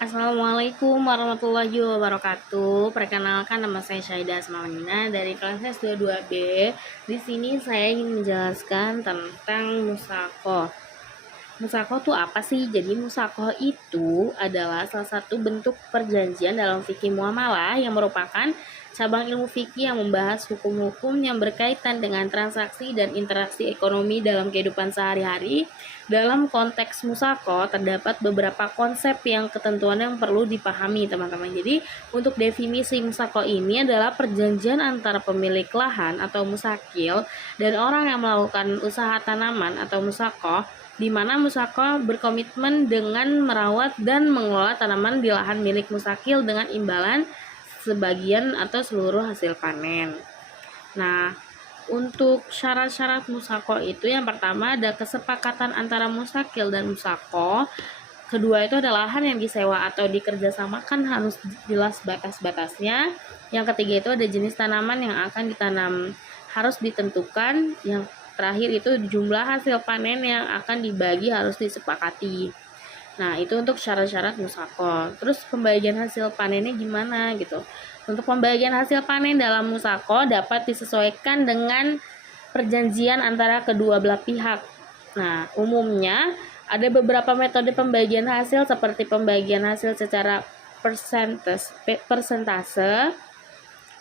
Assalamualaikum warahmatullahi wabarakatuh. Perkenalkan, nama saya Syaida Asmawanina dari kelas S22B. Di sini saya ingin menjelaskan tentang musako. Musako itu apa sih? Jadi musako itu adalah salah satu bentuk perjanjian dalam fikih muamalah yang merupakan cabang ilmu fikih yang membahas hukum-hukum yang berkaitan dengan transaksi dan interaksi ekonomi dalam kehidupan sehari-hari. Dalam konteks musako terdapat beberapa konsep yang ketentuan yang perlu dipahami teman-teman. Jadi untuk definisi musako ini adalah perjanjian antara pemilik lahan atau musakil dan orang yang melakukan usaha tanaman atau musako, di mana musako berkomitmen dengan merawat dan mengelola tanaman di lahan milik musakil dengan imbalan sebagian atau seluruh hasil panen. Nah, untuk syarat-syarat musako itu yang pertama ada kesepakatan antara musakil dan musako. Kedua itu adalah lahan yang disewa atau dikerjasamakan harus jelas batas-batasnya. Yang ketiga itu ada jenis tanaman yang akan ditanam harus ditentukan. Yang terakhir itu jumlah hasil panen yang akan dibagi harus disepakati. Nah, itu untuk syarat-syarat musako. Terus pembagian hasil panennya gimana gitu. Untuk pembagian hasil panen dalam musako dapat disesuaikan dengan perjanjian antara kedua belah pihak. Nah, umumnya ada beberapa metode pembagian hasil seperti pembagian hasil secara persentase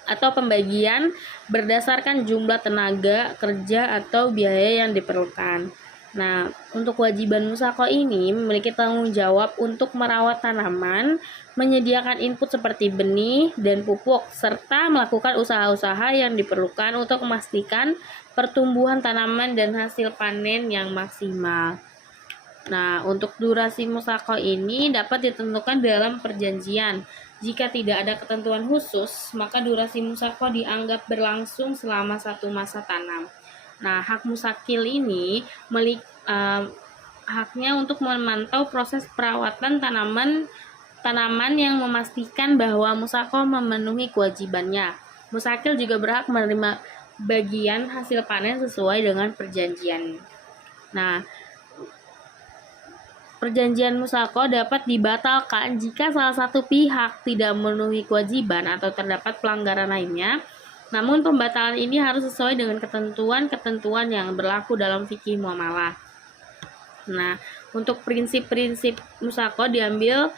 atau pembagian berdasarkan jumlah tenaga kerja atau biaya yang diperlukan. Nah, untuk kewajiban musako ini memiliki tanggung jawab untuk merawat tanaman, menyediakan input seperti benih dan pupuk, serta melakukan usaha-usaha yang diperlukan untuk memastikan pertumbuhan tanaman dan hasil panen yang maksimal. Nah, untuk durasi musako ini dapat ditentukan dalam perjanjian. Jika tidak ada ketentuan khusus, maka durasi musako dianggap berlangsung selama satu masa tanam. Nah, hak musakil ini haknya untuk memantau proses perawatan tanaman yang memastikan bahwa musako memenuhi kewajibannya. Musakil juga berhak menerima bagian hasil panen sesuai dengan perjanjian. Nah, perjanjian musako dapat dibatalkan jika salah satu pihak tidak memenuhi kewajiban atau terdapat pelanggaran lainnya. Namun pembatalan ini harus sesuai dengan ketentuan-ketentuan yang berlaku dalam fikih muamalah. Nah, untuk prinsip-prinsip musako diambil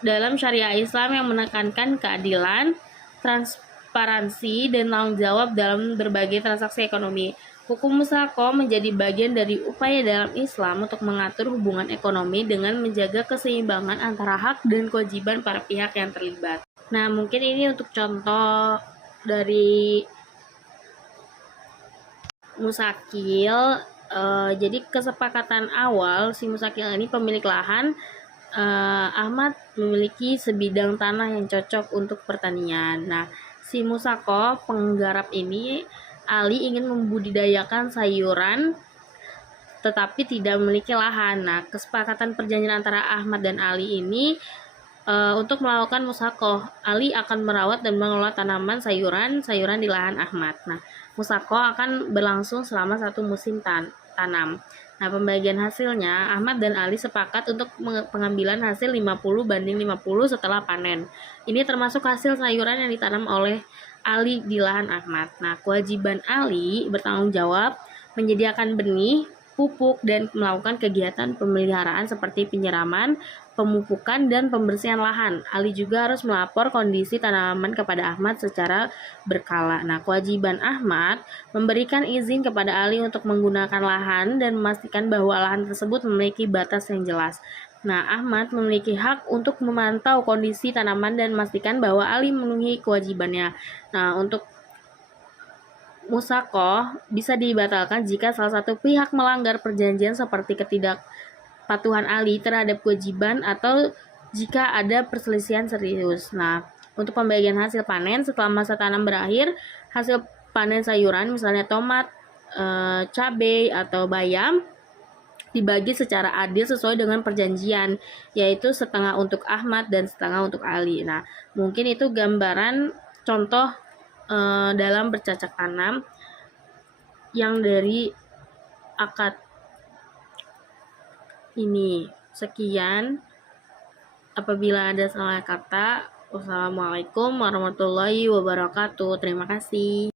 dalam syariah Islam yang menekankan keadilan, transparansi, dan tanggung jawab dalam berbagai transaksi ekonomi. Hukum musako menjadi bagian dari upaya dalam Islam untuk mengatur hubungan ekonomi dengan menjaga keseimbangan antara hak dan kewajiban para pihak yang terlibat. Nah, mungkin ini untuk contoh dari musakil. Jadi kesepakatan awal si musakil ini pemilik lahan Ahmad memiliki sebidang tanah yang cocok untuk pertanian. Nah, si musako penggarap ini Ali ingin membudidayakan sayuran tetapi tidak memiliki lahan. Nah, kesepakatan perjanjian antara Ahmad dan Ali ini untuk melakukan musako, Ali akan merawat dan mengelola tanaman sayuran di lahan Ahmad. Nah, musako akan berlangsung selama satu musim tanam. Nah, pembagian hasilnya, Ahmad dan Ali sepakat untuk pengambilan hasil 50/50 setelah panen. Ini termasuk hasil sayuran yang ditanam oleh Ali di lahan Ahmad. Nah, kewajiban Ali bertanggung jawab menyediakan benih, pupuk, dan melakukan kegiatan pemeliharaan seperti penyiraman, pemupukan, dan pembersihan lahan. Ali juga harus melapor kondisi tanaman kepada Ahmad secara berkala. Nah, kewajiban Ahmad memberikan izin kepada Ali untuk menggunakan lahan dan memastikan bahwa lahan tersebut memiliki batas yang jelas. Nah, Ahmad memiliki hak untuk memantau kondisi tanaman dan memastikan bahwa Ali memenuhi kewajibannya. Nah, untuk musako bisa dibatalkan jika salah satu pihak melanggar perjanjian seperti ketidakpatuhan Ali terhadap kewajiban atau jika ada perselisihan serius. Nah, untuk pembagian hasil panen setelah masa tanam berakhir, hasil panen sayuran misalnya tomat, cabai atau bayam dibagi secara adil sesuai dengan perjanjian, yaitu setengah untuk Ahmad dan setengah untuk Ali. Nah, mungkin itu gambaran contoh dalam bercocok tanam yang dari akad ini. Sekian. Apabila ada salah kata, wassalamualaikum warahmatullahi wabarakatuh. Terima kasih.